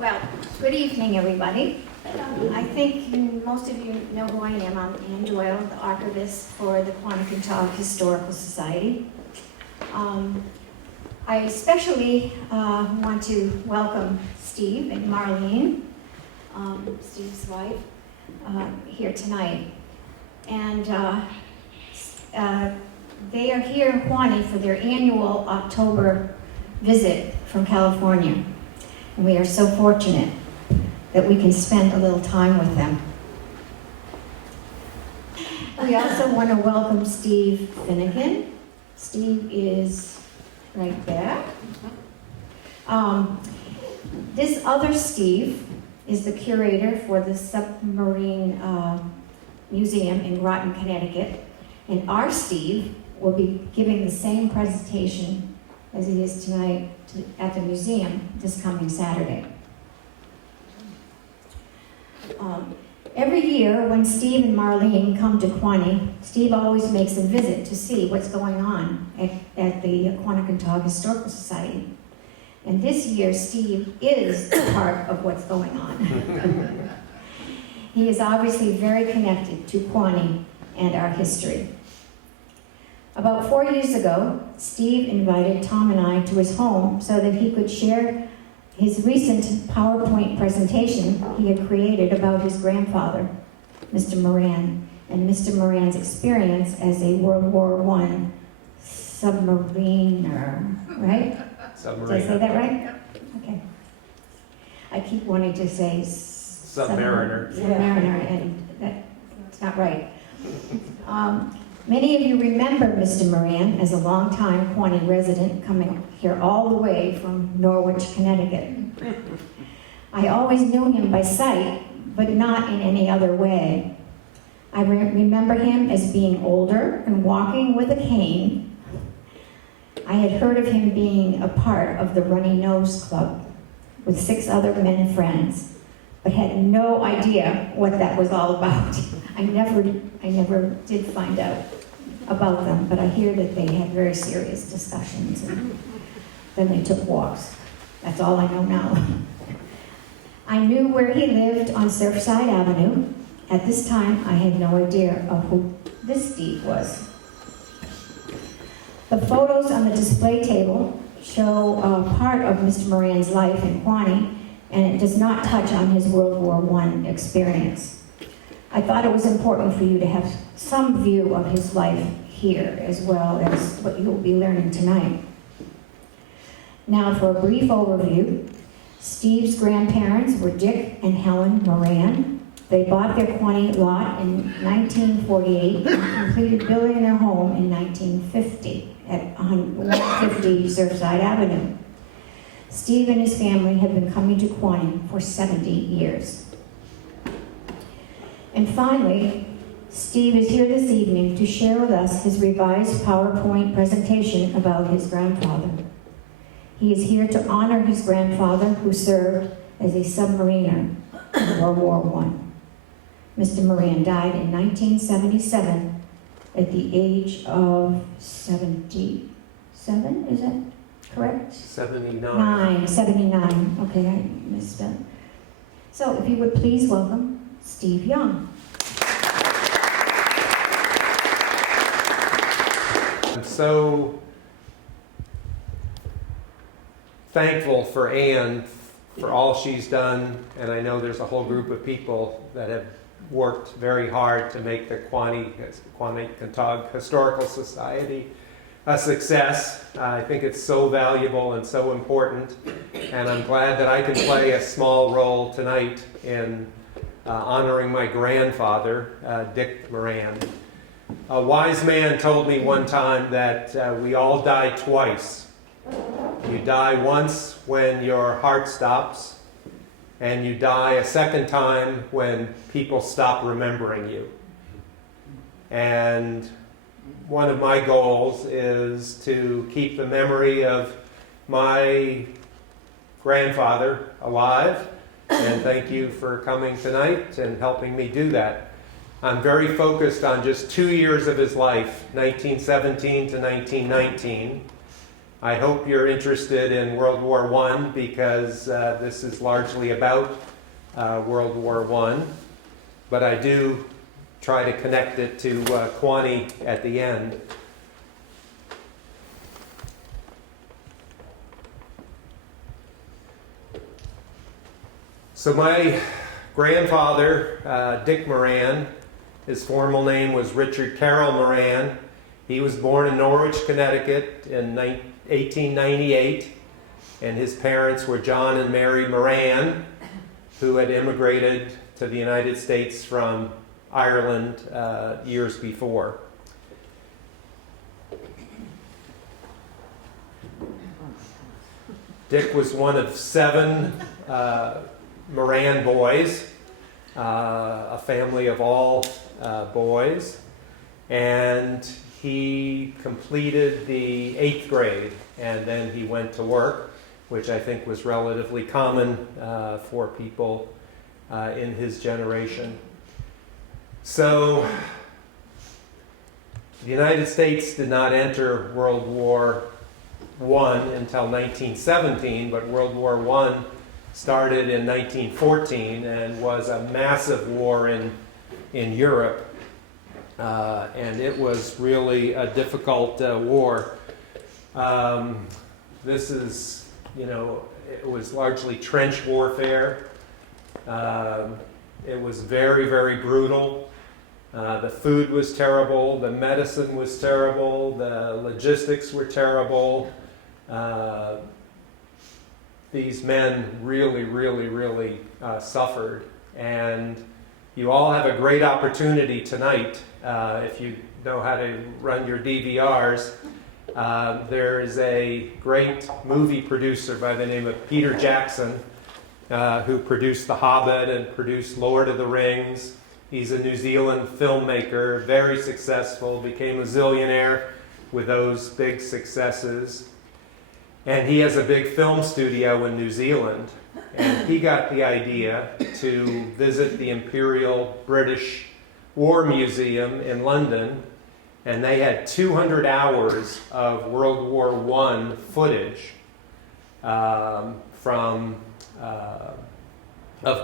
Well, good evening, everybody. I think most of you know who I am. I'm Ann Doyle, the archivist for the Quanticontag Historical Society. I especially want to welcome Steve and Marlene, Steve's wife, here tonight. And they are here in Quanti for their annual October visit from California. And we are so fortunate that we can spend a little time with them. We also want to welcome Steve Finnegan. Steve is right there. This other Steve is the curator for the Submarine Museum in Groton, Connecticut. And our Steve will be giving the same presentation as he is tonight at the museum this coming Saturday. Every year when Steve and Marlene come to Quanti, Steve always makes a visit to see what's going on at the Quanticontag Historical Society. And this year, Steve is part of what's going on. He is obviously very connected to Quanti and our history. About 4 years ago, Steve invited Tom and I to his home so that he could share his recent PowerPoint presentation he had created about his grandfather, Mr. Moran, and Mr. Moran's experience as a World War I submariner, right? Submariner. Did I say that right? Okay. I keep wanting to say Submariner. Submariner, and that's not right. Many of you remember Mr. Moran as a longtime Quanti resident coming here all the way from Norwich, Connecticut. I always knew him by sight, but not in any other way. I remember him as being older and walking with a cane. I had heard of him being a part of the Runny Nose Club with 6 other men friends, but had no idea what that was all about. I never did find out about them, but I hear that they had very serious discussions, and then they took walks. That's all I know now. I knew where he lived on Surfside Avenue. At this time, I had no idea of who this Steve was. The photos on the display table show part of Mr. Moran's life in Quanti, and it does not touch on his World War I experience. I thought it was important for you to have some view of his life here, as well as what you'll be learning tonight. Now, for a brief overview, Steve's grandparents were Dick and Helen Moran. They bought their Quanti lot in 1948 and completed building their home in 1950 at 150 Surfside Avenue. Steve and his family have been coming to Quanti for 70 years. And finally, Steve is here this evening to share with us his revised PowerPoint presentation about his grandfather. He is here to honor his grandfather, who served as a submariner in World War I. Mr. Moran died in 1977 at the age of 77, is that correct? 79. 79, okay, I misspelled. So if you would please welcome Steve Young. I'm so thankful for Anne for all she's done, and I know there's a whole group of people that have worked very hard to make the Quanticontag Historical Society a success. I think it's so valuable and so important, and I'm glad that I can play a small role tonight in honoring my grandfather, Dick Moran. A wise man told me one time that we all die twice. You die once when your heart stops, and you die a second time when people stop remembering you. And one of my goals is to keep the memory of my grandfather alive, and thank you for coming tonight and helping me do that. I'm very focused on just 2 years of his life, 1917 to 1919, I hope you're interested in World War I because this is largely about World War I, but I do try to connect it to Quaney at the end. So my grandfather, Dick Moran, his formal name was Richard Carroll Moran. He was born in Norwich, Connecticut in 1898, and his parents were John and Mary Moran, who had immigrated to the United States from Ireland years before. Dick was one of 7 Moran boys, a family of all boys, and he completed the 8th grade, and then he went to work, which I think was relatively common for people in his generation. So the United States did not enter World War I until 1917, but World War I started in 1914 and was a massive war in Europe. And it was really a difficult war. This is, it was largely trench warfare. It was very, very brutal. The food was terrible. The medicine was terrible. The logistics were terrible. These men really, really, really suffered. And you all have a great opportunity tonight, if you know how to run your DVRs. There is a great movie producer by the name of Peter Jackson, who produced The Hobbit and produced Lord of the Rings. He's a New Zealand filmmaker, very successful, became a zillionaire with those big successes. And he has a big film studio in New Zealand. And he got the idea to visit the Imperial British War Museum in London. And they had 200 hours of World War I footage of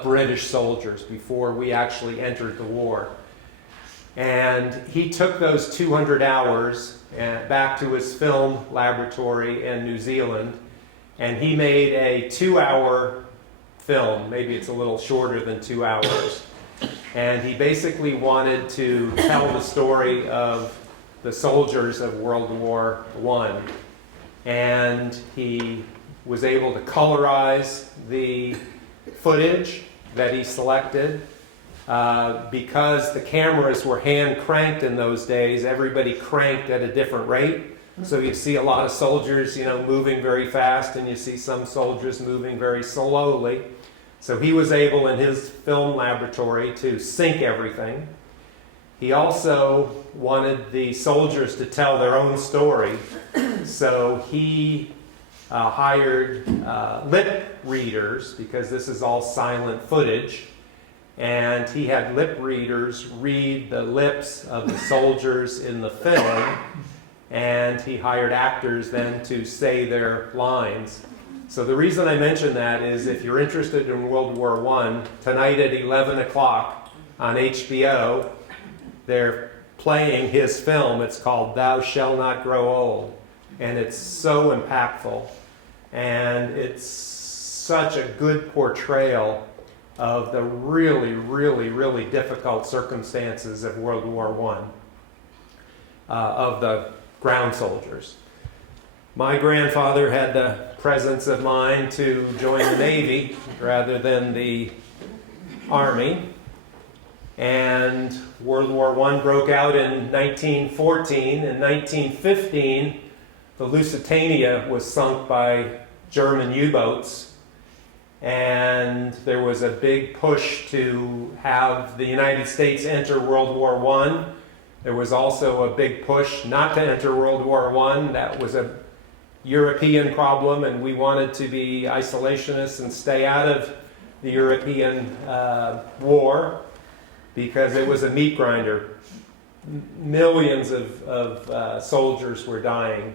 British soldiers before we actually entered the war. And he took those 200 hours back to his film laboratory in New Zealand, and he made a 2-hour film. Maybe it's a little shorter than 2 hours. And he basically wanted to tell the story of the soldiers of World War I. And he was able to colorize the footage that he selected. Because the cameras were hand cranked in those days, everybody cranked at a different rate. So you see a lot of soldiers, moving very fast, and you see some soldiers moving very slowly. So he was able in his film laboratory to sync everything. He also wanted the soldiers to tell their own story. So he hired lip readers, because this is all silent footage. And he had lip readers read the lips of the soldiers in the film, and he hired actors then to say their lines. So the reason I mention that is if you're interested in World War I, tonight at 11 o'clock on HBO, they're playing his film. It's called Thou Shall Not Grow Old. And it's so impactful. And it's such a good portrayal of the really, really, really difficult circumstances of World War I, of the ground soldiers. My grandfather had the presence of mind to join the Navy rather than the Army. And World War I broke out in 1914. In 1915, the Lusitania was sunk by German U-boats. And there was a big push to have the United States enter World War I. There was also a big push not to enter World War I. That was a European problem, and we wanted to be isolationists and stay out of the European war because it was a meat grinder. Millions of soldiers were dying.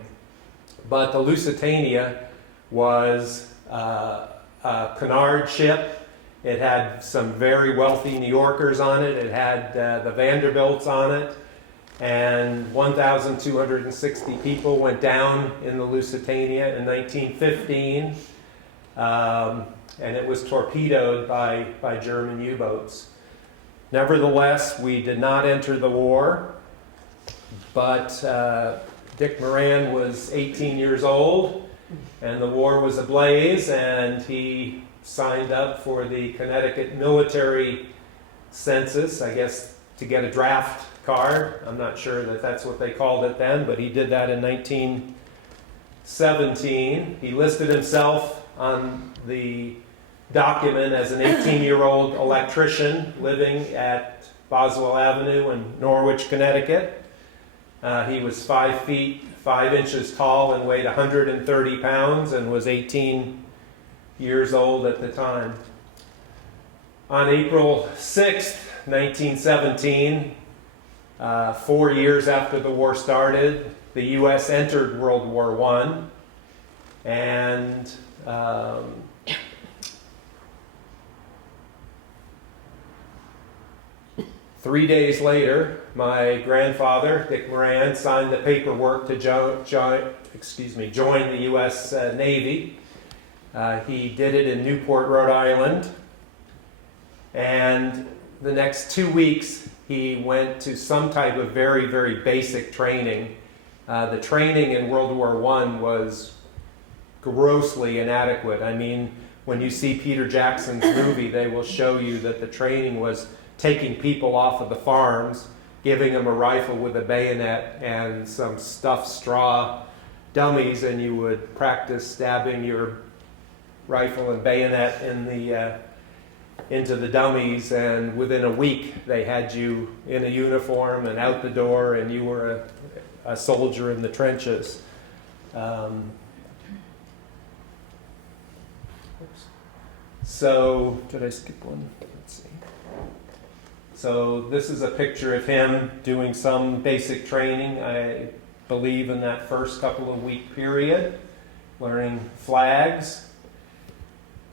But the Lusitania was a canard ship. It had some very wealthy New Yorkers on it. It had the Vanderbilts on it. And 1,260 people went down in the Lusitania in 1915. And it was torpedoed by German U-boats. Nevertheless, we did not enter the war, but Dick Moran was 18 years old, and the war was ablaze, and he signed up for the Connecticut military census, I guess, to get a draft card. I'm not sure that that's what they called it then, but he did that in 1917. He listed himself on the document as an 18-year-old electrician living at Boswell Avenue in Norwich, Connecticut. He was 5 feet 5 inches tall and weighed 130 pounds and was 18 years old at the time. On April 6th, 1917, 4 years after the war started, the U.S. entered World War I, and 3 days later, my grandfather, Dick Moran, signed the paperwork to join the U.S. Navy. He did it in Newport, Rhode Island. And the next 2 weeks, he went to some type of very, very basic training. The training in World War I was grossly inadequate. I mean, when you see Peter Jackson's movie, they will show you that the training was taking people off of the farms, giving them a rifle with a bayonet and some stuffed straw dummies, and you would practice stabbing your rifle and bayonet into the dummies, and within a week they had you in a uniform and out the door, and you were a soldier in the trenches. So, did I skip one? Let's see. So this is a picture of him doing some basic training, I believe, in that first couple of week period, learning flags.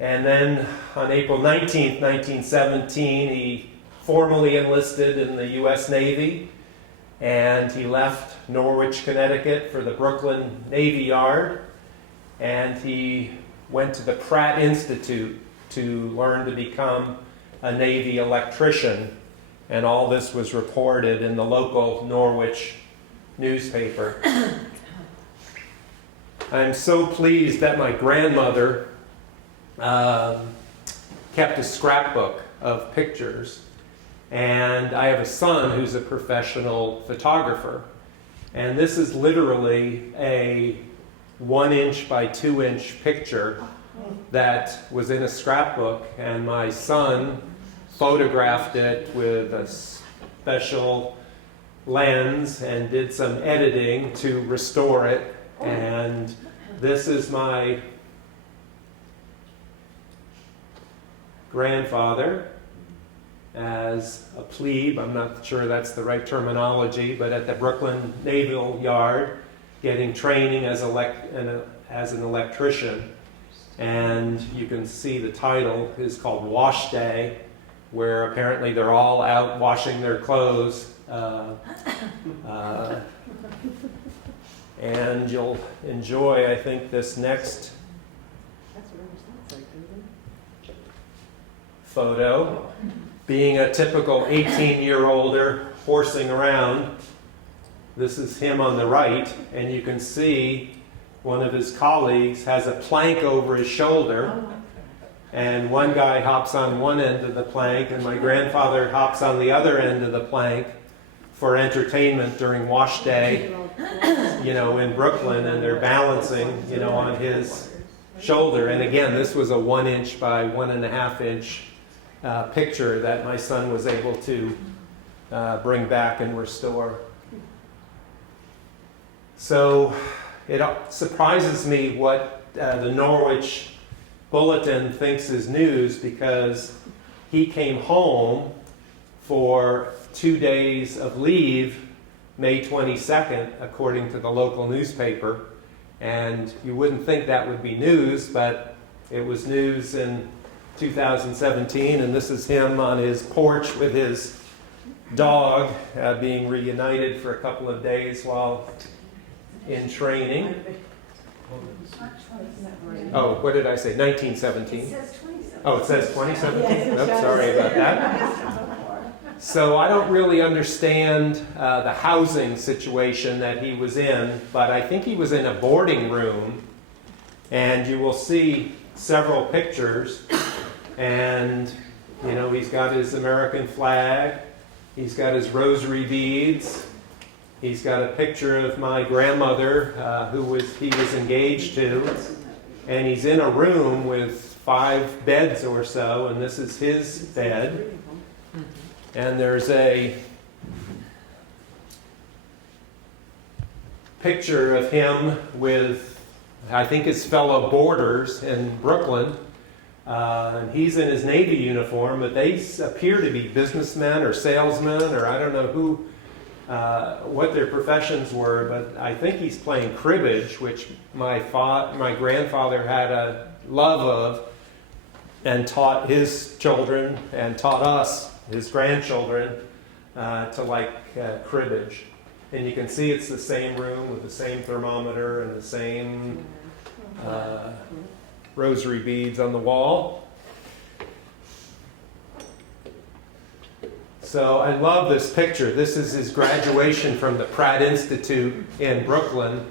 And then on April 19th, 1917, he formally enlisted in the U.S. Navy, and he left Norwich, Connecticut for the Brooklyn Navy Yard, and he went to the Pratt Institute to learn to become a Navy electrician. And all this was reported in the local Norwich newspaper. I'm so pleased that my grandmother kept a scrapbook of pictures. And I have a son who's a professional photographer. And this is literally a 1-inch by 2-inch picture that was in a scrapbook. And my son photographed it with a special lens and did some editing to restore it. And this is my grandfather as a plebe. I'm not sure that's the right terminology, but at the Brooklyn Naval Yard, getting training as an electrician. And you can see the title is called Wash Day, where apparently they're all out washing their clothes. And you'll enjoy, I think, this next photo. Being a typical 18-year-older horsing around, this is him on the right, and you can see one of his colleagues has a plank over his shoulder. And one guy hops on one end of the plank, and my grandfather hops on the other end of the plank for entertainment during wash day, in Brooklyn, and they're balancing, on his shoulder. And again, this was a 1-inch by 1.5-inch picture that my son was able to bring back and restore. So it surprises me what the Norwich Bulletin thinks is news, because he came home for 2 days of leave, May 22nd, according to the local newspaper, And you wouldn't think that would be news, but it was news in 2017, and this is him on his porch with his dog being reunited for a couple of days while in training. Oh, what did I say? 1917. It says 2017. Oh, it says 2017? Yes, Oops, sorry about that. So I don't really understand the housing situation that he was in, but I think he was in a boarding room, and you will see several pictures, and you know, he's got his American flag, he's got his rosary beads, he's got a picture of my grandmother he was engaged to, and he's in a room with 5 beds or so, and this is his bed. And there's a picture of him with, I think, his fellow boarders in Brooklyn. And he's in his Navy uniform, but they appear to be businessmen or salesmen, or I don't know who, what their professions were, but I think he's playing cribbage, which my grandfather had a love of and taught his children and taught us, his grandchildren, to like cribbage. And you can see it's the same room with the same thermometer and the same rosary beads on the wall. So I love this picture. This is his graduation from the Pratt Institute in Brooklyn.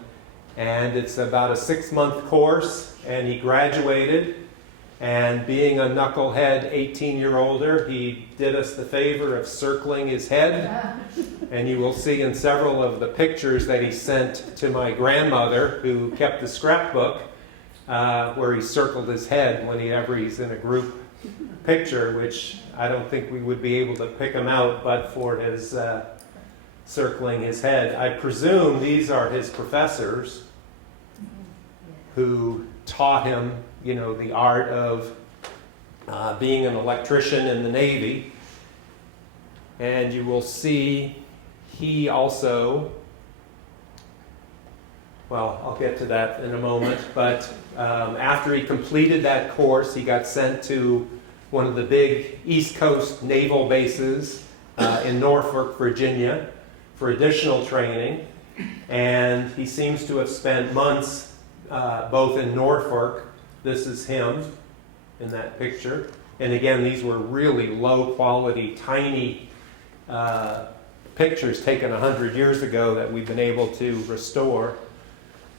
And it's about a 6-month course, and he graduated. And being a knucklehead 18-year-older, he did us the favor of circling his head. And you will see in several of the pictures that he sent to my grandmother, who kept the scrapbook, where he circled his head whenever he's in a group picture, which I don't think we would be able to pick him out but for his circling his head. I presume these are his professors who taught him, you know, the art of being an electrician in the Navy. And you will see he also, well, I'll get to that in a moment, but after he completed that course, he got sent to one of the big East Coast naval bases in Norfolk, Virginia, for additional training. And he seems to have spent months both in Norfolk. This is him in that picture. And again, these were really low quality, tiny pictures taken 100 years ago that we've been able to restore.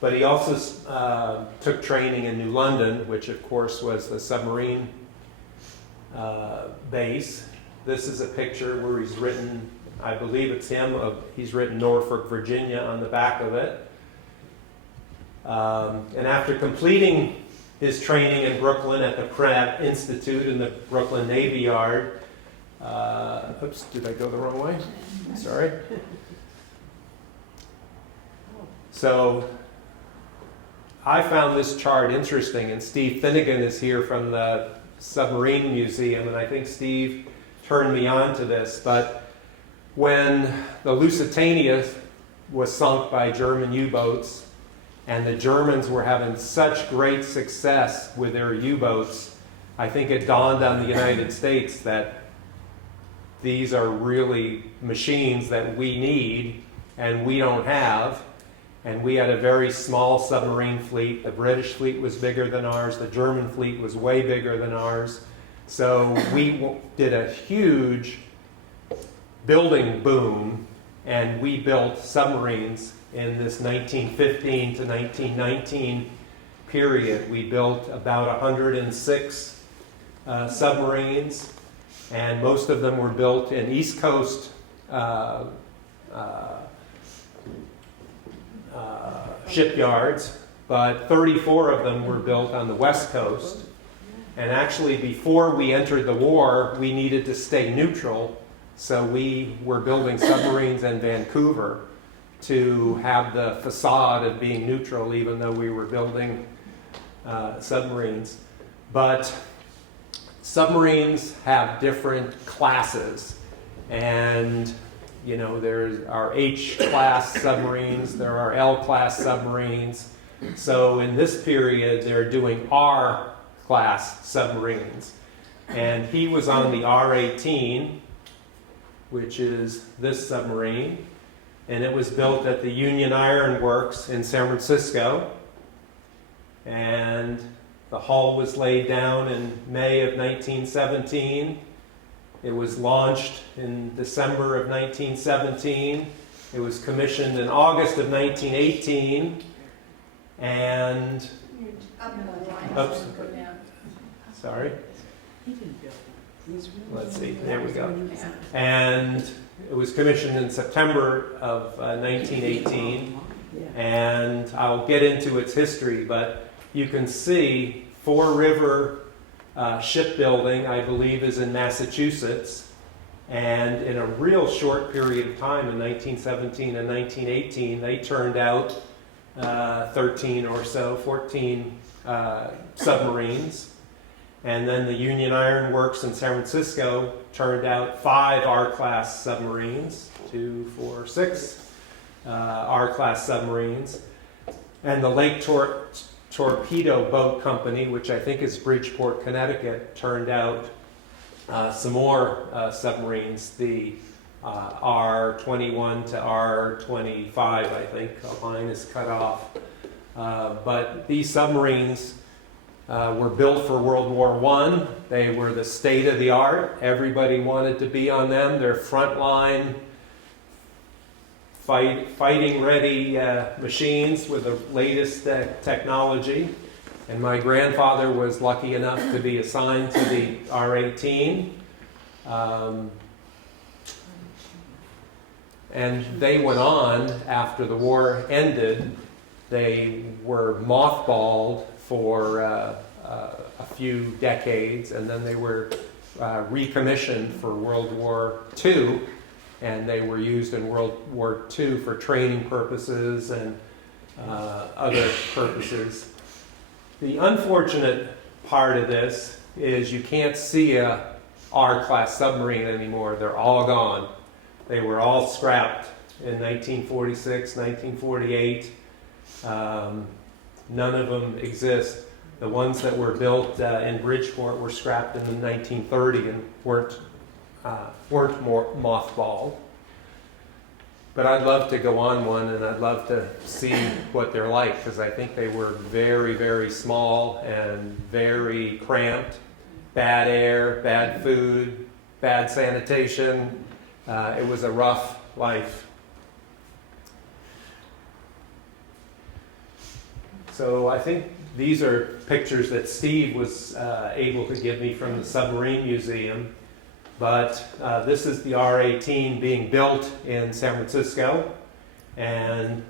But he also took training in New London, which of course was the submarine base. This is a picture where he's written, I believe it's him, he's written Norfolk, Virginia on the back of it. And after completing his training in Brooklyn at the Pratt Institute in the Brooklyn Navy Yard, oops, did I go the wrong way? Sorry. So I found this chart interesting, and Steve Finnegan is here from the Submarine Museum, and I think Steve turned me on to this. But when the Lusitania was sunk by German U-boats, and the Germans were having such great success with their U-boats, I think it dawned on the United States that these are really machines that we need and we don't have. And we had a very small submarine fleet. The British fleet was bigger than ours. The German fleet was way bigger than ours. So we did a huge building boom, and we built submarines in this 1915 to 1919 period. We built about 106 submarines, and most of them were built in East Coast shipyards, but 34 of them were built on the West Coast. And actually, before we entered the war, we needed to stay neutral, so we were building submarines in Vancouver to have the facade of being neutral, even though we were building submarines. But submarines have different classes, and you know, there are H-class submarines, there are L-class submarines. So in this period, they're doing R-class submarines. And he was on the R-18, which is this submarine. And it was built at the Union Iron Works in San Francisco. And the hull was laid down in May of 1917. It was launched in December of 1917. It was commissioned in August of 1918. And, oops, sorry. Let's see, there we go. And it was commissioned in September of 1918. And I'll get into its history, but you can see Four River Shipbuilding, I believe, is in Massachusetts. And in a real short period of time, in 1917 and 1918, they turned out 13 or so, 14 submarines. And then the Union Iron Works in San Francisco turned out 5 R-class submarines, 2, 4, 6 R-class submarines. And the Lake Torpedo Boat Company, which I think is Bridgeport, Connecticut, turned out some more submarines, the R-21 to R-25, I think. The line is cut off. But these submarines were built for World War I. They were the state of the art. Everybody wanted to be on them. They're frontline, fighting ready machines with the latest technology. And my grandfather was lucky enough to be assigned to the R-18. And they went on after the war ended. They were mothballed for a few decades, and then they were recommissioned for World War II, and they were used in World War II for training purposes and other purposes. The unfortunate part of this is you can't see a R-class submarine anymore. They're all gone. They were all scrapped in 1946, 1948. None of them exist. The ones that were built in Bridgeport were scrapped in 1930 and weren't more mothballed. But I'd love to go on one, and I'd love to see what they're like, because I think they were very, very small and very cramped. Bad air, bad food, bad sanitation. It was a rough life. So I think these are pictures that Steve was able to give me from the Submarine Museum. But this is the R-18 being built in San Francisco, and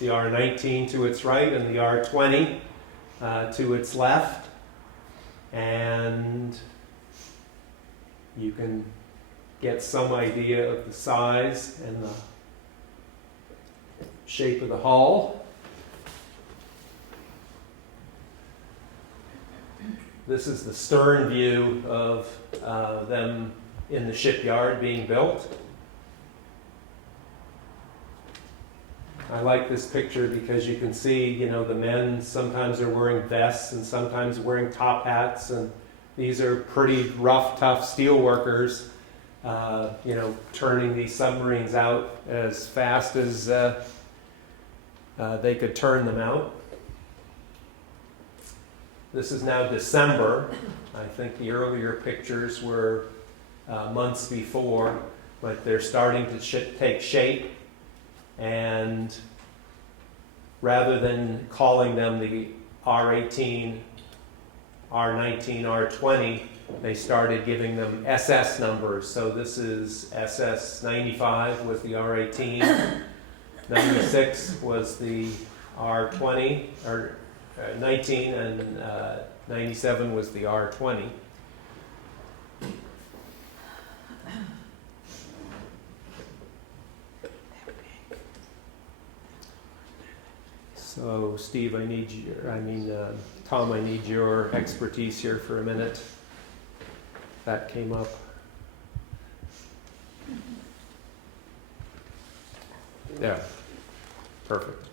the R-19 to its right and the R-20 to its left. And you can get some idea of the size and the shape of the hull. This is the stern view of them in the shipyard being built. I like this picture because you can see, the men sometimes are wearing vests and sometimes wearing top hats, and these are pretty rough, tough steel workers, turning these submarines out as fast as they could turn them out. This is now December. I think the earlier pictures were months before, but they're starting to take shape. And rather than calling them the R-18, R-19, R-20, they started giving them SS numbers. So this is SS-95 was the R-18, 96 was the R-20, or 19, and 97 was the R-20. So Steve, Tom, I need your expertise here for a minute. That came up. Yeah, perfect.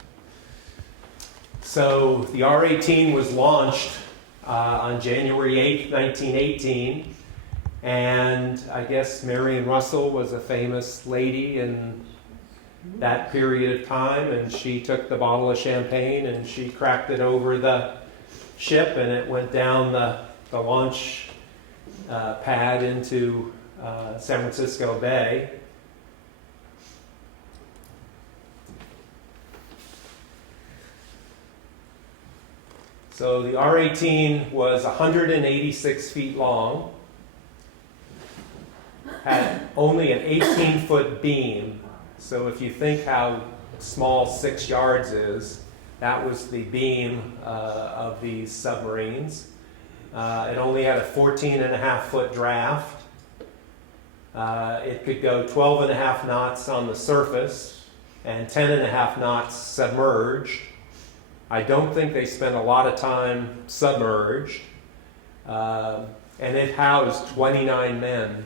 So the R-18 was launched on January 8th, 1918, and I guess Marion Russell was a famous lady in that period of time, and she took the bottle of champagne and she cracked it over the ship, and it went down the launch pad into San Francisco Bay. So the R-18 was 186 feet long, had only an 18-foot beam. So if you think how small 6 yards is, that was the beam of these submarines. It only had a 14.5-foot draft. It could go 12.5 knots on the surface and 10.5 knots submerged. I don't think they spent a lot of time submerged. And it housed 29 men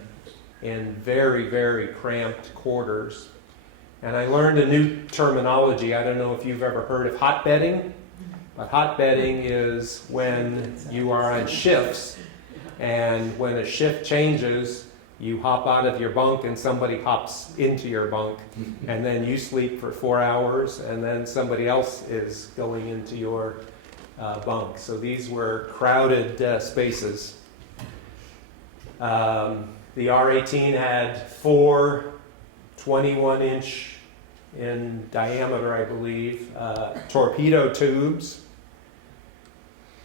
in very, very cramped quarters. And I learned a new terminology. I don't know if you've ever heard of hotbedding, but hotbedding is when you are on shifts, and when a shift changes, you hop out of your bunk and somebody hops into your bunk, and then you sleep for 4 hours, and then somebody else is going into your bunk. So these were crowded spaces. The R-18 had 4 21-inch in diameter, I believe, torpedo tubes,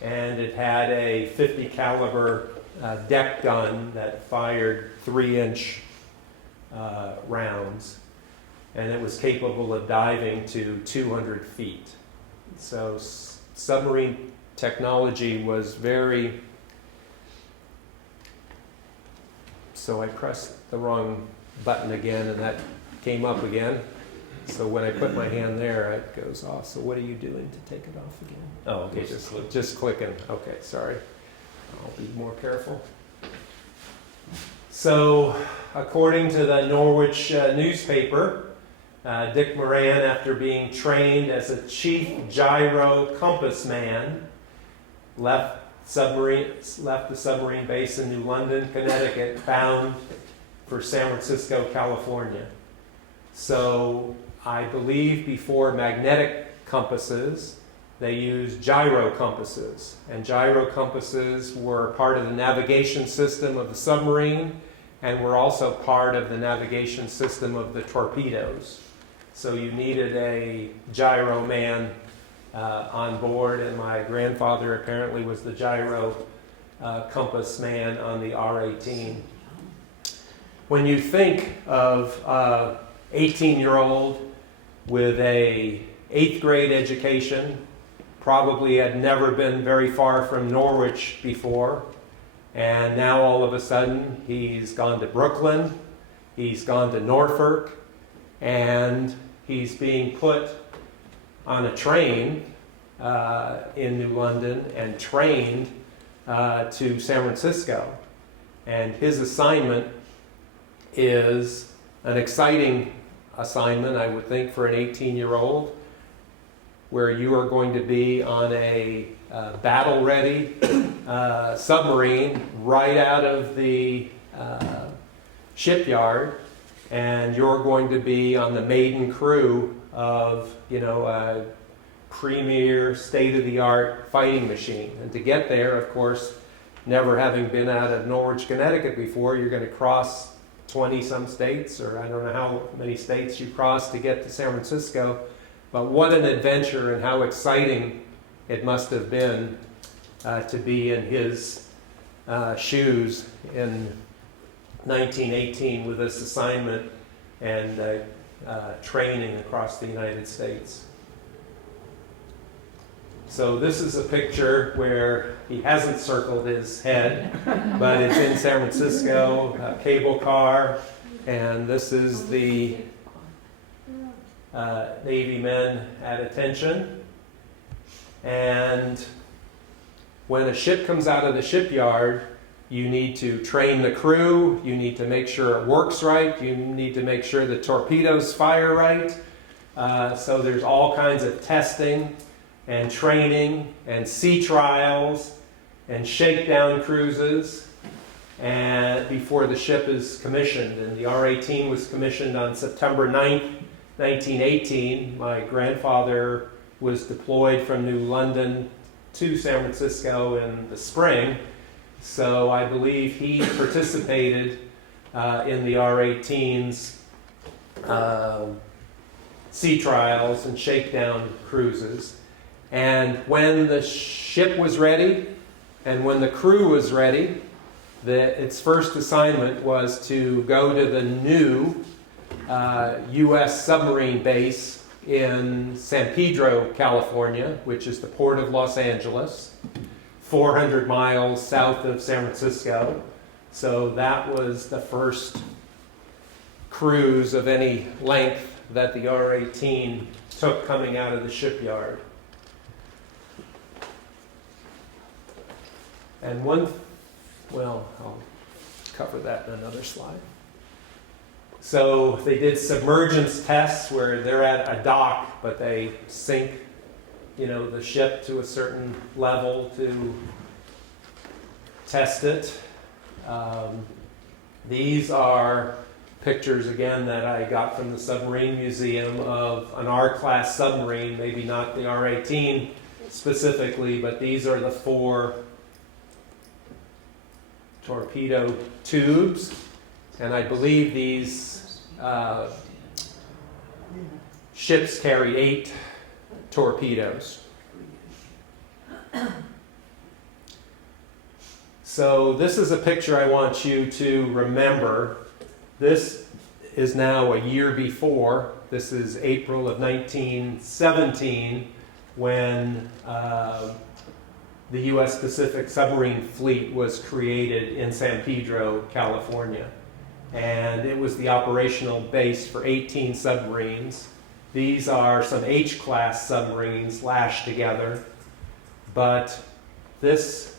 and it had a 50 caliber deck gun that fired 3-inch rounds, and it was capable of diving to 200 feet. So submarine technology was very... So I pressed the wrong button again, and that came up again. So when I put my hand there, it goes off. So what are you doing to take it off again? Oh, okay, just clicking. Okay, sorry. I'll be more careful. So, according to the Norwich newspaper, Dick Moran, after being trained as a chief gyro compass man, left the submarine base in New London, Connecticut, bound for San Francisco, California. So I believe before magnetic compasses, they used gyro compasses. And gyro compasses were part of the navigation system of the submarine, and were also part of the navigation system of the torpedoes. So you needed a gyro man on board, and my grandfather apparently was the gyro compass man on the R-18. When you think of 18-year-old with a 8th grade education, probably had never been very far from Norwich before, and now all of a sudden he's gone to Brooklyn, he's gone to Norfolk, and he's being put on a train in New London and trained to San Francisco. And his assignment is an exciting assignment, I would think, for an 18-year-old, where you are going to be on a battle-ready submarine right out of the shipyard, and you're going to be on the maiden crew of, a premier, state-of-the-art fighting machine. And to get there, of course, never having been out of Norwich, Connecticut before, you're going to cross 20-some states, or I don't know how many states you cross to get to San Francisco. But what an adventure, and how exciting it must have been to be in his shoes in 1918 with this assignment and training across the United States. So this is a picture where he hasn't circled his head, but it's in San Francisco, a cable car, and this is the Navy men at attention. And when a ship comes out of the shipyard, you need to train the crew, you need to make sure it works right, you need to make sure the torpedoes fire right. So there's all kinds of testing. and training and sea trials and shakedown cruises and before the ship is commissioned. And the R-18 was commissioned on September 9th, 1918. My grandfather was deployed from New London to San Francisco in the spring, so I believe he participated in the R-18's sea trials and shakedown cruises. And when the ship was ready and when the crew was ready, its first assignment was to go to the new U.S. submarine base in San Pedro, California, which is the port of Los Angeles, 400 miles south of San Francisco. So that was the first cruise of any length that the R-18 took coming out of the shipyard. And I'll cover that in another slide. So they did submergence tests where they're at a dock, but they sink, the ship to a certain level to test it. These are pictures, again, that I got from the Submarine Museum of an R-class submarine, maybe not the R-18 specifically, but these are the 4 torpedo tubes. And I believe these ships carry 8 torpedoes. So this is a picture I want you to remember. This is now a year before. This is April of 1917 when the U.S. Pacific Submarine Fleet was created in San Pedro, California. And it was the operational base for 18 submarines. These are some H-class submarines lashed together, but this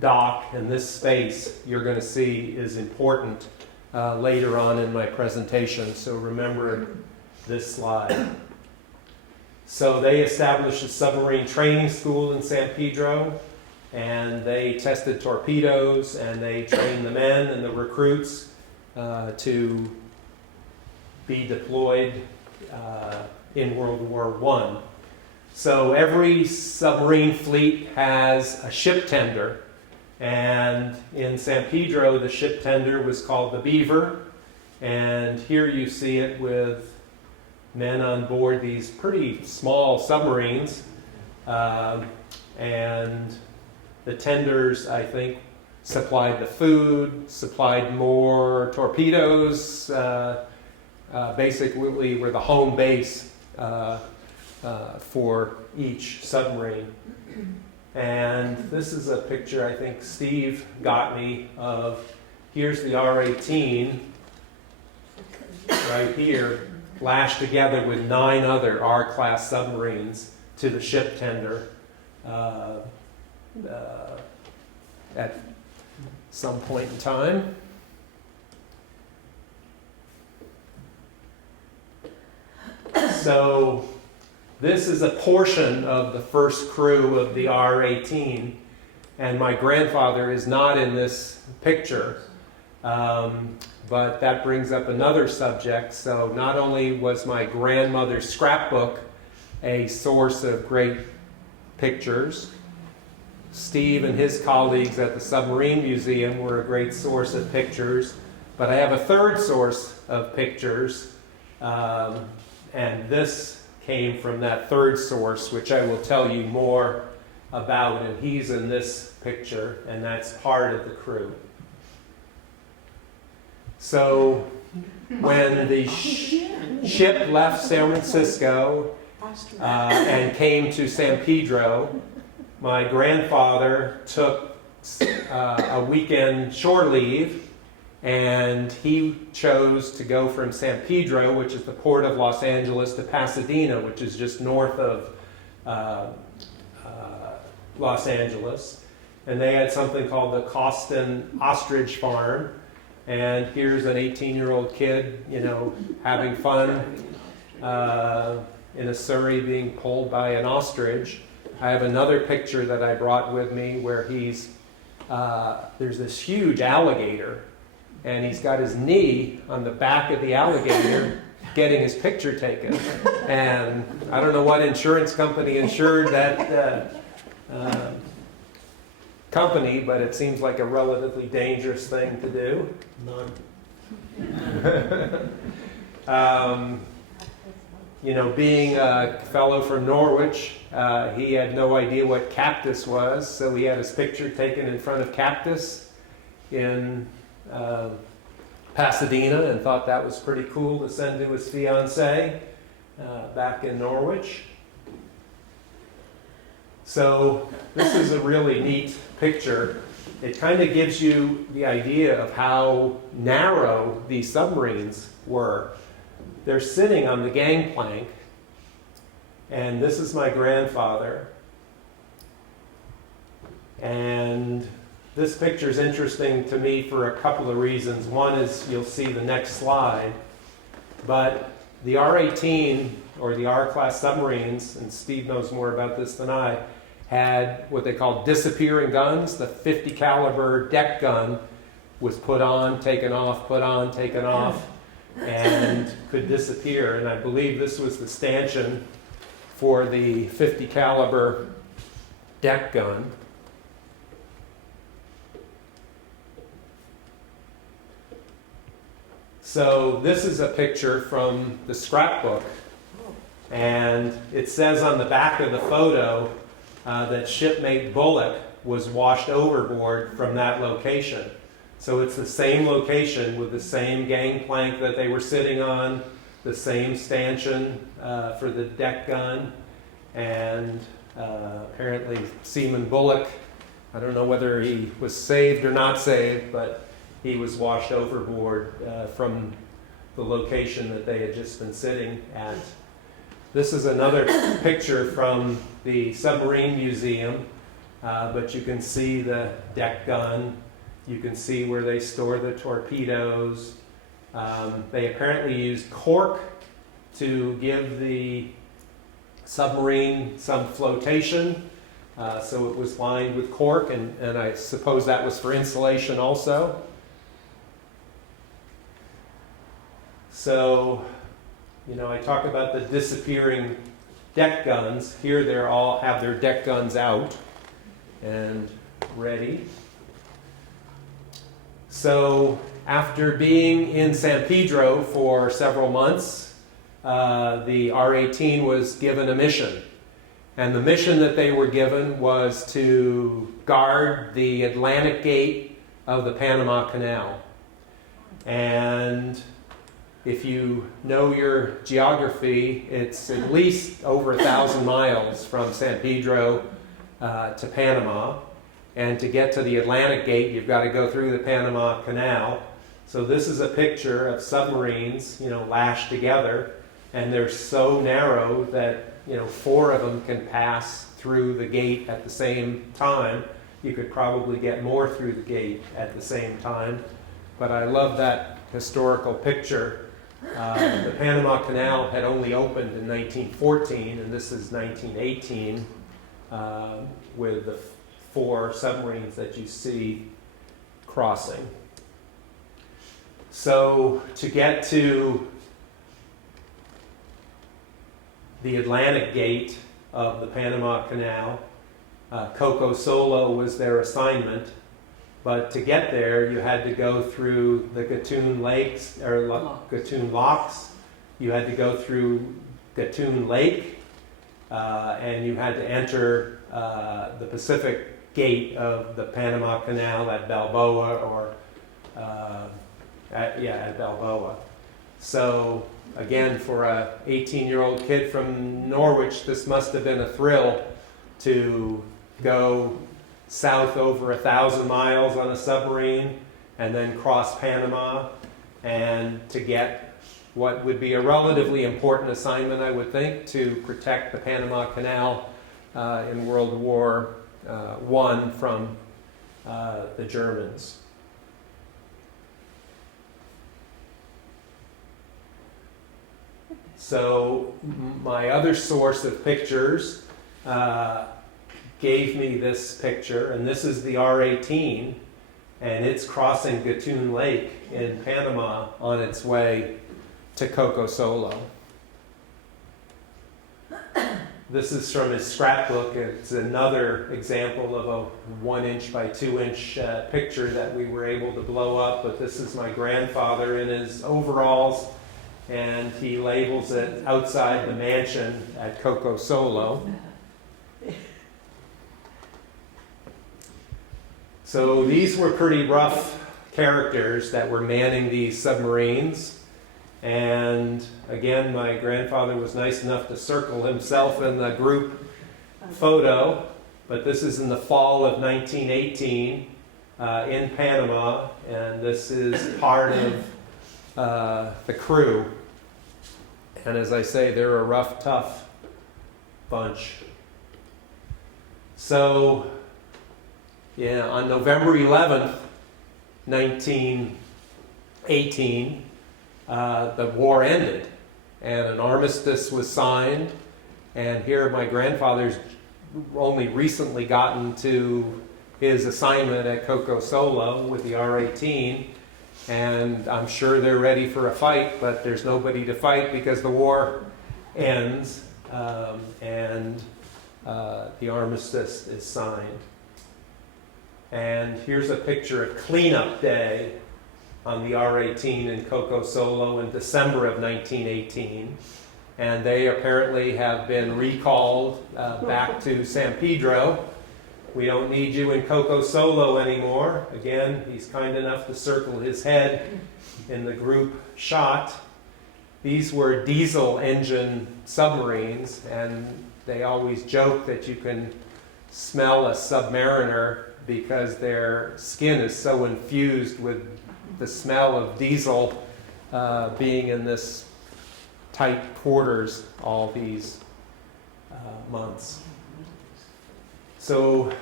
dock and this space you're going to see is important later on in my presentation, so remember this slide. So they established a submarine training school in San Pedro, and they tested torpedoes, and they trained the men and the recruits to be deployed in World War I. So every submarine fleet has a ship tender, and in San Pedro the ship tender was called the Beaver, and here you see it with men on board these pretty small submarines, and the tenders, I think, supplied the food, supplied more torpedoes, basically were the home base for each submarine. And this is a picture I think Steve got me of, here's the R-18 right here, lashed together with 9 other R-class submarines to the ship tender at some point in time. So this is a portion of the first crew of the R-18, and my grandfather is not in this picture, but that brings up another subject. So not only was my grandmother's scrapbook a source of great pictures, Steve and his colleagues at the Submarine Museum were a great source of pictures, but I have a third source of pictures, and this came from that third source, which I will tell you more about, and he's in this picture, and that's part of the crew. So when the ship left San Francisco and came to San Pedro, my grandfather took a weekend shore leave, and he chose to go from San Pedro, which is the port of Los Angeles, to Pasadena, which is just north of Los Angeles. And they had something called the Costin Ostrich Farm. And here's an 18-year-old kid, having fun in a surrey being pulled by an ostrich. I have another picture that I brought with me where there's this huge alligator, and he's got his knee on the back of the alligator getting his picture taken. And I don't know what insurance company insured that company, but it seems like a relatively dangerous thing to do. Being a fellow from Norwich, he had no idea what cactus was, so he had his picture taken in front of cactus in Pasadena, and thought that was pretty cool to send to his fiancée back in Norwich. So this is a really neat picture. It kind of gives you the idea of how narrow these submarines were. They're sitting on the gangplank, and this is my grandfather. And this picture is interesting to me for a couple of reasons. One is, you'll see the next slide, but the R-18, or the R-class submarines, and Steve knows more about this than I, had what they call disappearing guns. The 50 caliber deck gun was put on, taken off, put on, taken off, and could disappear. And I believe this was the stanchion for the 50 caliber deck gun. So this is a picture from the scrapbook, and it says on the back of the photo that shipmate Bullock was washed overboard from that location. So it's the same location with the same gangplank that they were sitting on, the same stanchion for the deck gun, and apparently Seaman Bullock, I don't know whether he was saved or not saved, but he was washed overboard from the location that they had just been sitting at. This is another picture from the Submarine Museum, but you can see the deck gun. You can see where they store the torpedoes. They apparently used cork to give the submarine some flotation, so it was lined with cork, and I suppose that was for insulation also. So, I talk about the disappearing deck guns. Here they all have their deck guns out and ready. So after being in San Pedro for several months, the R-18 was given a mission. And the mission that they were given was to guard the Atlantic Gate of the Panama Canal. And if you know your geography, it's at least over 1,000 miles from San Pedro to Panama. And to get to the Atlantic Gate, you've got to go through the Panama Canal. So this is a picture of submarines, lashed together. And they're so narrow that, 4 of them can pass through the gate at the same time. You could probably get more through the gate at the same time. But I love that historical picture. The Panama Canal had only opened in 1914, and this is 1918, with the 4 submarines that you see crossing. So to get to the Atlantic Gate of the Panama Canal, Coco Solo was their assignment. But to get there, you had to go through the Gatun Lakes, or Gatun Locks. You had to go through Gatun Lake, and you had to enter the Pacific Gate of the Panama Canal at Balboa, or at Balboa. So again, for a 18-year-old kid from Norwich, this must have been a thrill to go south over 1,000 miles on a submarine and then cross Panama, and to get what would be a relatively important assignment, I would think, to protect the Panama Canal in World War I from the Germans. So my other source of pictures gave me this picture, and this is the R-18, and it's crossing Gatun Lake in Panama on its way to Coco Solo. This is from his scrapbook. It's another example of a 1-inch by 2-inch picture that we were able to blow up, but this is my grandfather in his overalls, and he labels it outside the mansion at Coco Solo. So these were pretty rough characters that were manning these submarines. And again, my grandfather was nice enough to circle himself in the group photo. But this is in the fall of 1918 in Panama. And this is part of the crew. And as I say, they're a rough, tough bunch. So, yeah, on November 11th, 1918, the war ended, and an armistice was signed. And here my grandfather's only recently gotten to his assignment at Coco Solo with the R-18, and I'm sure they're ready for a fight, but there's nobody to fight because the war ends, and the armistice is signed. And here's a picture of cleanup day on the R-18 in Coco Solo in December of 1918. And they apparently have been recalled back to San Pedro. We don't need you in Coco Solo anymore. Again, he's kind enough to circle his head in the group shot. These were diesel engine submarines, and they always joke that you can smell a Submariner because their skin is so infused with the smell of diesel being in this tight quarters all these months. So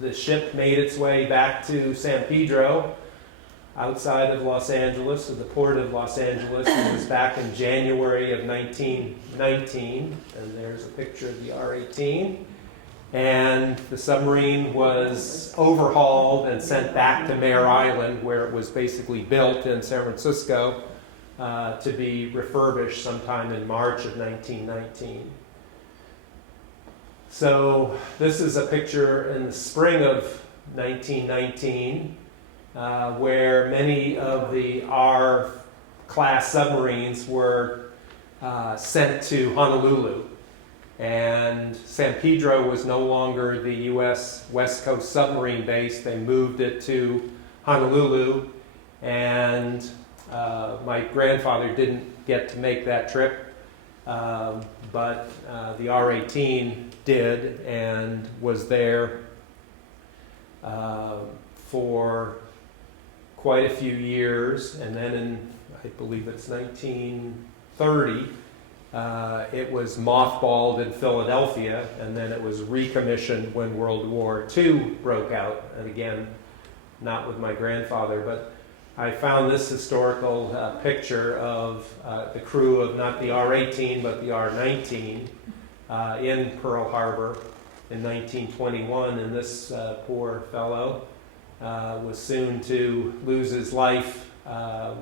the ship made its way back to San Pedro outside of Los Angeles, or the port of Los Angeles. It was back in January of 1919, and there's a picture of the R-18. And the submarine was overhauled and sent back to Mare Island, where it was basically built in San Francisco to be refurbished sometime in March of 1919. So this is a picture in the spring of 1919 where many of the R-class submarines were sent to Honolulu. And San Pedro was no longer the U.S. West Coast submarine base. They moved it to Honolulu, and my grandfather didn't get to make that trip, but the R-18 did, and was there for quite a few years. And then in, I believe it's 1930, it was mothballed in Philadelphia, and then it was recommissioned when World War II broke out. And again, not with my grandfather, but I found this historical picture of the crew of not the R-18 but the R-19 in Pearl Harbor in 1921, and this poor fellow was soon to lose his life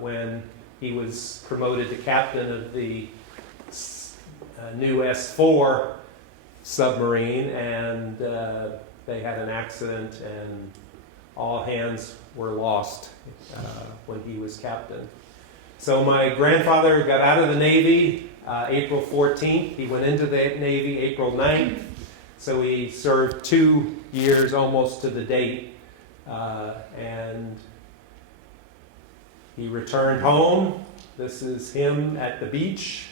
when he was promoted to captain of the new S-4 submarine, and they had an accident, and all hands were lost when he was captain. So my grandfather got out of the Navy April 14th. He went into the Navy April 9th. So he served 2 years almost to the date. And he returned home. This is him at the beach.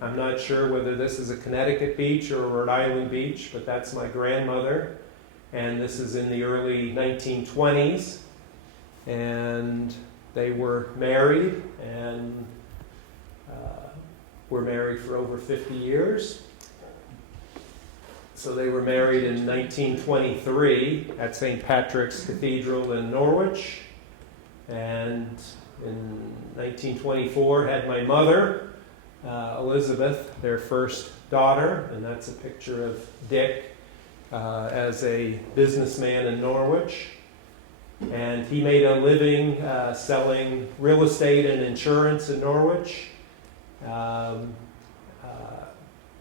I'm not sure whether this is a Connecticut beach or a Rhode Island beach, but that's my grandmother. And this is in the early 1920s. And they were married, and were married for over 50 years. So they were married in 1923 at St. Patrick's Cathedral in Norwich. And in 1924 had my mother, Elizabeth, their first daughter, and that's a picture of Dick as a businessman in Norwich. And he made a living selling real estate and insurance in Norwich.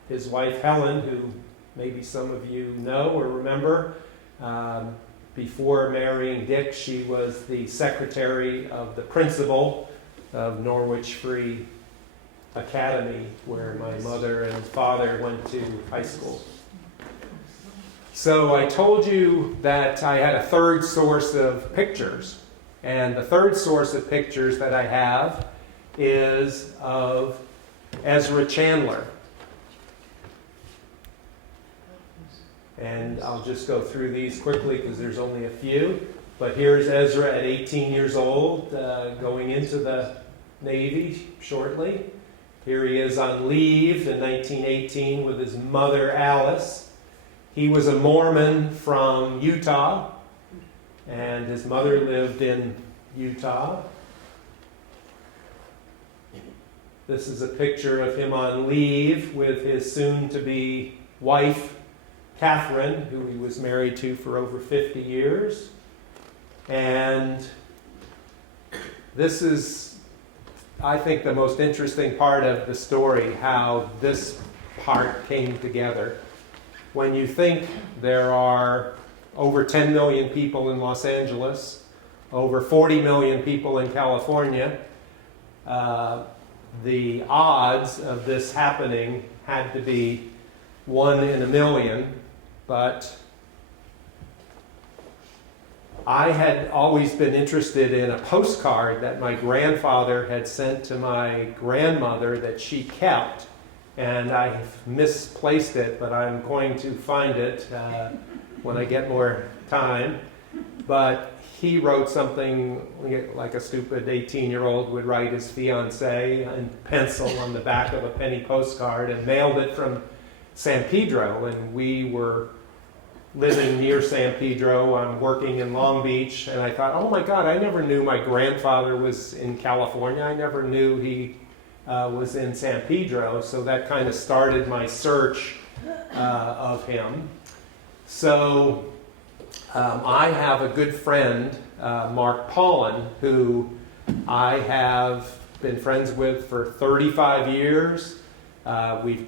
His wife Helen, who maybe some of you know or remember, before marrying Dick, she was the secretary of the principal of Norwich Free Academy, where my mother and father went to high school. So I told you that I had a third source of pictures. And the third source of pictures that I have is of Ezra Chandler. And I'll just go through these quickly because there's only a few. But here's Ezra at 18 years old, going into the Navy shortly. Here he is on leave in 1918 with his mother, Alice. He was a Mormon from Utah, and his mother lived in Utah. This is a picture of him on leave with his soon-to-be wife, Catherine, who he was married to for over 50 years. And this is, I think, the most interesting part of the story, how this part came together. When you think there are over 10 million people in Los Angeles, over 40 million people in California, the odds of this happening had to be 1 in a million. But I had always been interested in a postcard that my grandfather had sent to my grandmother that she kept. And I misplaced it, but I'm going to find it when I get more time. But he wrote something like a stupid 18-year-old would write his fiancée in pencil on the back of a penny postcard and mailed it from San Pedro. And we were living near San Pedro. I'm working in Long Beach. And I thought, oh my God, I never knew my grandfather was in California. I never knew he was in San Pedro. So that kind of started my search of him. So I have a good friend, Mark Paulin, who I have been friends with for 35 years. We've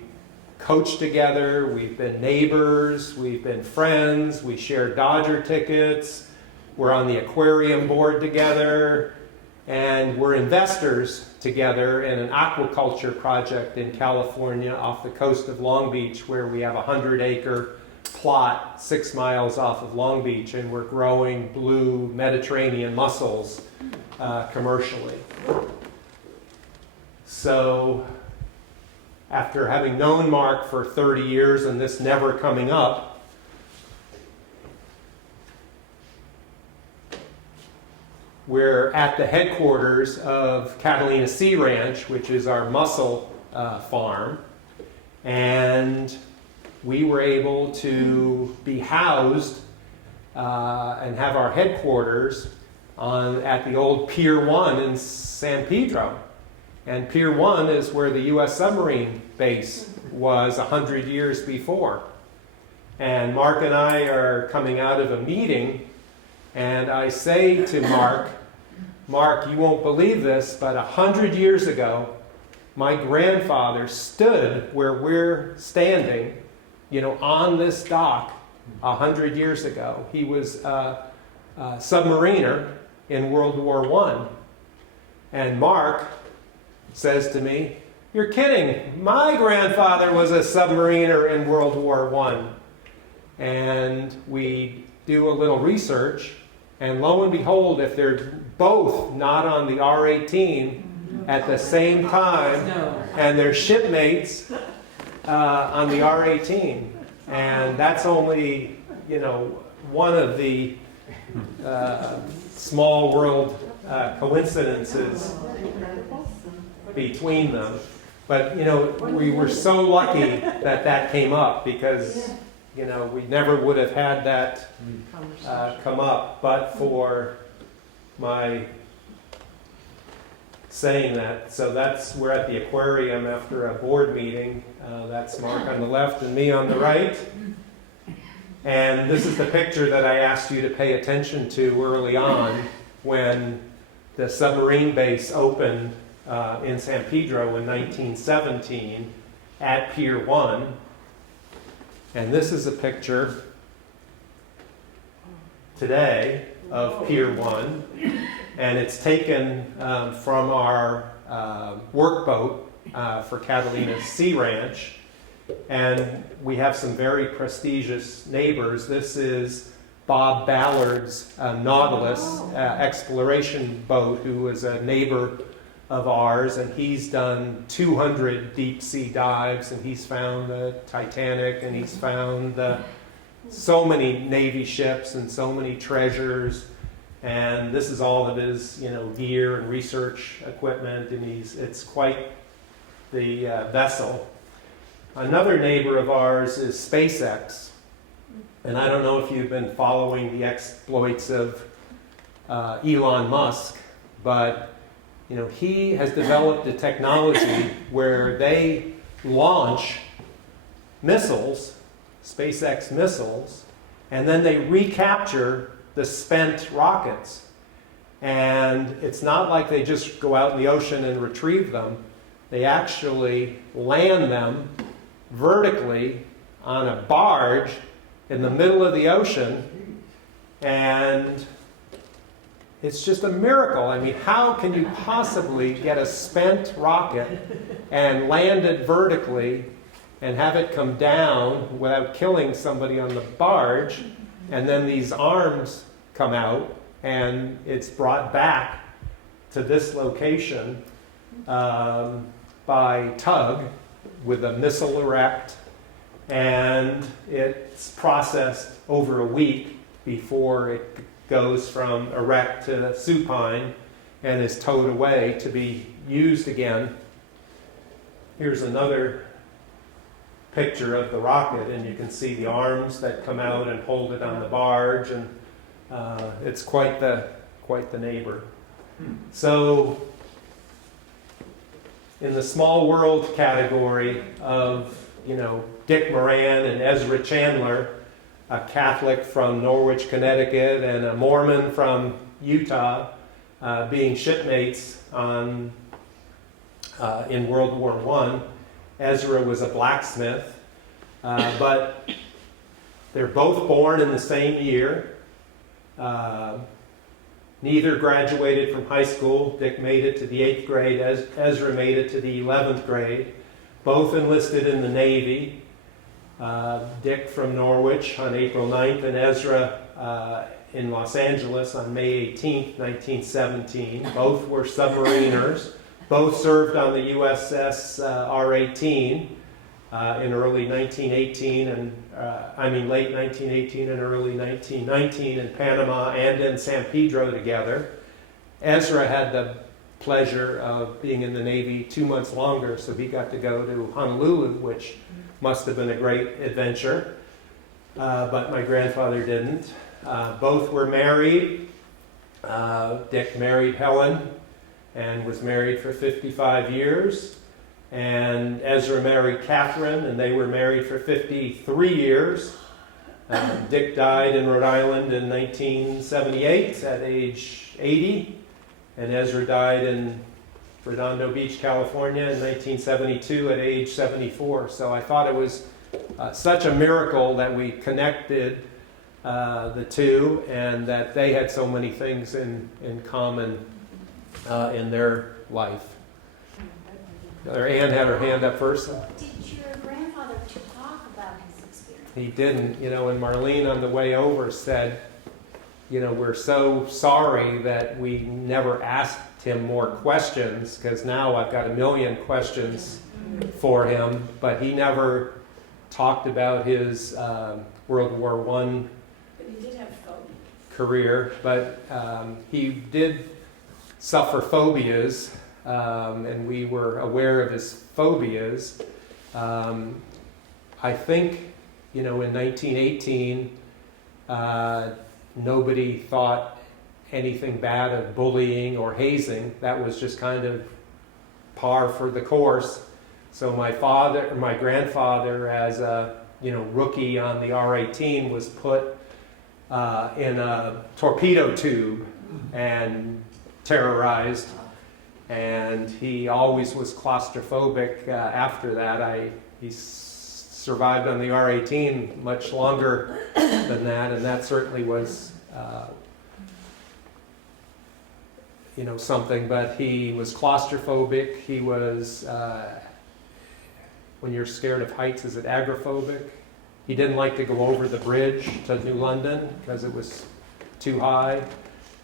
coached together, we've been neighbors, we've been friends, we share Dodger tickets, we're on the aquarium board together, and we're investors together in an aquaculture project in California off the coast of Long Beach, where we have a 100-acre plot 6 miles off of Long Beach, and we're growing blue Mediterranean mussels commercially. So after having known Mark for 30 years and this never coming up, we're at the headquarters of Catalina Sea Ranch, which is our mussel farm, and we were able to be housed and have our headquarters at the old Pier 1 in San Pedro. And Pier 1 is where the U.S. submarine base was 100 years before. And Mark and I are coming out of a meeting, and I say to Mark, you won't believe this, but 100 years ago, my grandfather stood where we're standing, on this dock 100 years ago. He was a submariner in World War I. And Mark says to me, "You're kidding. My grandfather was a submariner in World War I." And we do a little research, and lo and behold, if they're both not on the R-18 at the same time, and they're shipmates on the R-18, and that's only, one of the small world coinerences between them. But, we were so lucky that came up, because, we never would have had that come up but for my saying that. So we're at the aquarium after a board meeting. That's Mark on the left and me on the right. And this is the picture that I asked you to pay attention to early on when the submarine base opened in San Pedro in 1917 at Pier 1. And this is a picture today of Pier 1. And it's taken from our workboat for Catalina's Sea Ranch. And we have some very prestigious neighbors. This is Bob Ballard's Nautilus exploration boat, who was a neighbor of ours, and he's done 200 deep sea dives, and he's found the Titanic, and he's found so many Navy ships and so many treasures. And this is all of his, gear and research equipment, and it's quite the vessel. Another neighbor of ours is SpaceX, and I don't know if you've been following the exploits of Elon Musk, but he has developed a technology where they launch missiles, SpaceX missiles, and then they recapture the spent rockets. And it's not like they just go out in the ocean and retrieve them. They actually land them vertically on a barge in the middle of the ocean, and it's just a miracle. I mean, how can you possibly get a spent rocket and land it vertically and have it come down without killing somebody on the barge, and then these arms come out and it's brought back to this location by tug with a missile erect, and it's processed over a week before it goes from erect to supine and is towed away to be used again. Here's another picture of the rocket, and you can see the arms that come out and hold it on the barge, and it's quite the neighbor. So in the small world category of, Dick Moran and Ezra Chandler, a Catholic from Norwich, Connecticut, and a Mormon from Utah, being shipmates in World War I. Ezra was a blacksmith, but they're both born in the same year. Neither graduated from high school. Dick made it to the 8th grade. Ezra made it to the 11th grade. Both enlisted in the Navy. Dick from Norwich on April 9th, and Ezra in Los Angeles on May 18th, 1917. Both were submariners. Both served on the USS R-18 in early 1918 late 1918 and early 1919 in Panama and in San Pedro together. Ezra had the pleasure of being in the Navy 2 months longer, so he got to go to Honolulu, which must have been a great adventure, but my grandfather didn't. Both were married. Dick married Helen and was married for 55 years. And Ezra married Catherine, and they were married for 53 years. Dick died in Rhode Island in 1978 at age 80, and Ezra died in Redondo Beach, California in 1972 at age 74. So I thought it was such a miracle that we connected the two, and that they had so many things in common in their life. Anne had her hand up first. Did your grandfather talk about his experience? He didn't, and Marlene on the way over said, we're so sorry that we never asked him more questions, because now I've got a million questions for him, but he never talked about his World War I But he did have phobia. career, but he did suffer phobias, and we were aware of his phobias. I think, in 1918, nobody thought anything bad of bullying or hazing. That was just kind of par for the course. So my grandfather, as a rookie on the R-18 was put in a torpedo tube and terrorized, and he always was claustrophobic after that. He survived on the R-18 much longer than that, and that certainly was something, but he was claustrophobic. He was, when you're scared of heights, is it agoraphobic? He didn't like to go over the bridge to New London because it was too high.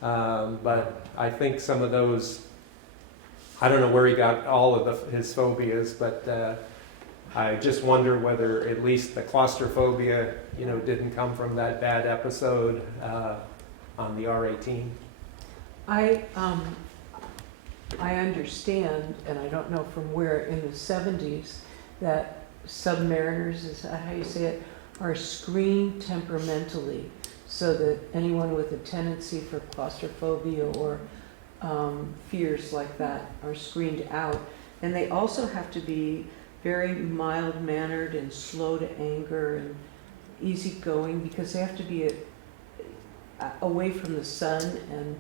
But I think some of those, I don't know where he got all of his phobias, but I just wonder whether at least the claustrophobia, didn't come from that bad episode on the R-18. I understand, and I don't know from where, in the 70s, that submariners, is that how you say it, are screened temperamentally so that anyone with a tendency for claustrophobia or fears like that are screened out. And they also have to be very mild-mannered and slow to anger and easygoing because they have to be away from the sun and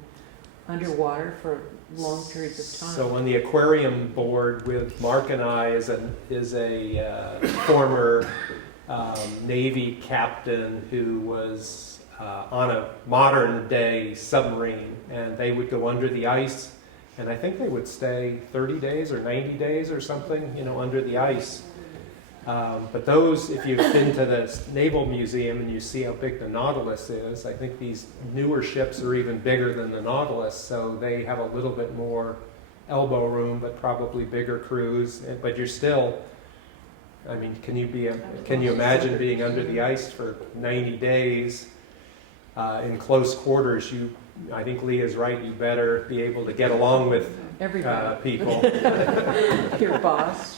underwater for long periods of time. So on the aquarium board with Mark and I is a former Navy captain who was on a modern day submarine, and they would go under the ice, and I think they would stay 30 days or 90 days or something, under the ice. But those, if you've been to the Naval Museum and you see how big the Nautilus is, I think these newer ships are even bigger than the Nautilus, so they have a little bit more elbow room, but probably bigger crews. But you're still, I mean, can you imagine being under the ice for 90 days in close quarters? I think Leah's right, you better be able to get along with people. Your boss.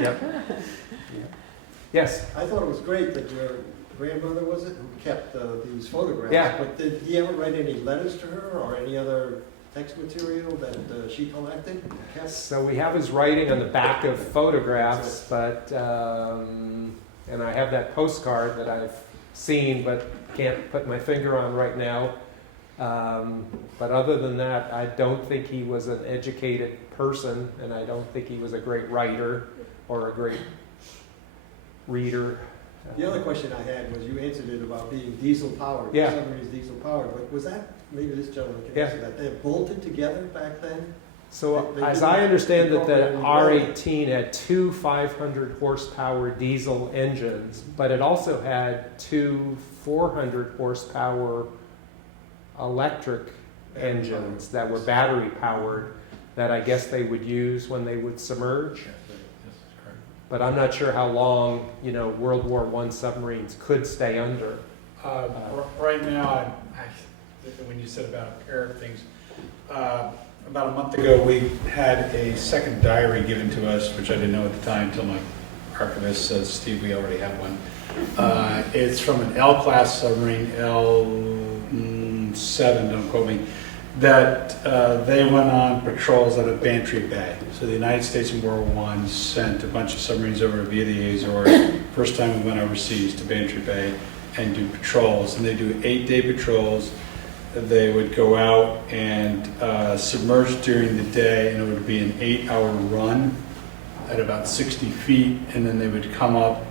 Yep. Yes? I thought it was great that your grandmother, was it, who kept these photographs. Yeah. But did he ever write any letters to her or any other text material that she collected? Kept? So we have his writing on the back of photographs, but, and I have that postcard that I've seen but can't put my finger on right now. But other than that, I don't think he was an educated person, and I don't think he was a great writer or a great reader. The other question I had was, you answered it about being diesel powered. Yeah. Submarines diesel powered, but was that, maybe this gentleman can Yeah. answer that, they bolted together back then? So They as didn't I understand it, the incorporate R-18 had two 500 horsepower diesel engines, but it also had two 400 horsepower electric engines that were battery powered that I guess they would use when they would submerge. But I'm not sure how long, World War I submarines could stay under. Right now, when you said about air things, about a month ago, we had a second diary given to us, which I didn't know at the time until my archivist says, Steve, we already have one. It's from an L-class submarine, L7, don't quote me, that they went on patrols out of Bantry Bay. So the United States in World War I sent a bunch of submarines over via the Azores. First time we went overseas to Bantry Bay and do patrols. And they do 8-day patrols. They would go out and submerge during the day, and it would be an 8-hour run at about 60 feet. And then they would come up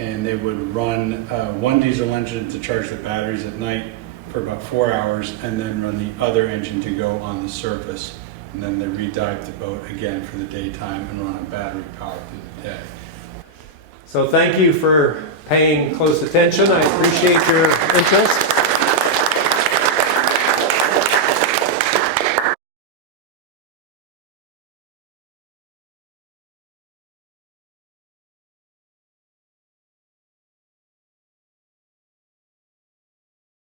and they would run one diesel engine to charge the batteries at night for about 4 hours, and then run the other engine to go on the surface. And then they re-dive the boat again for the daytime and run on battery power through the day. So thank you for paying close attention. I appreciate your interest.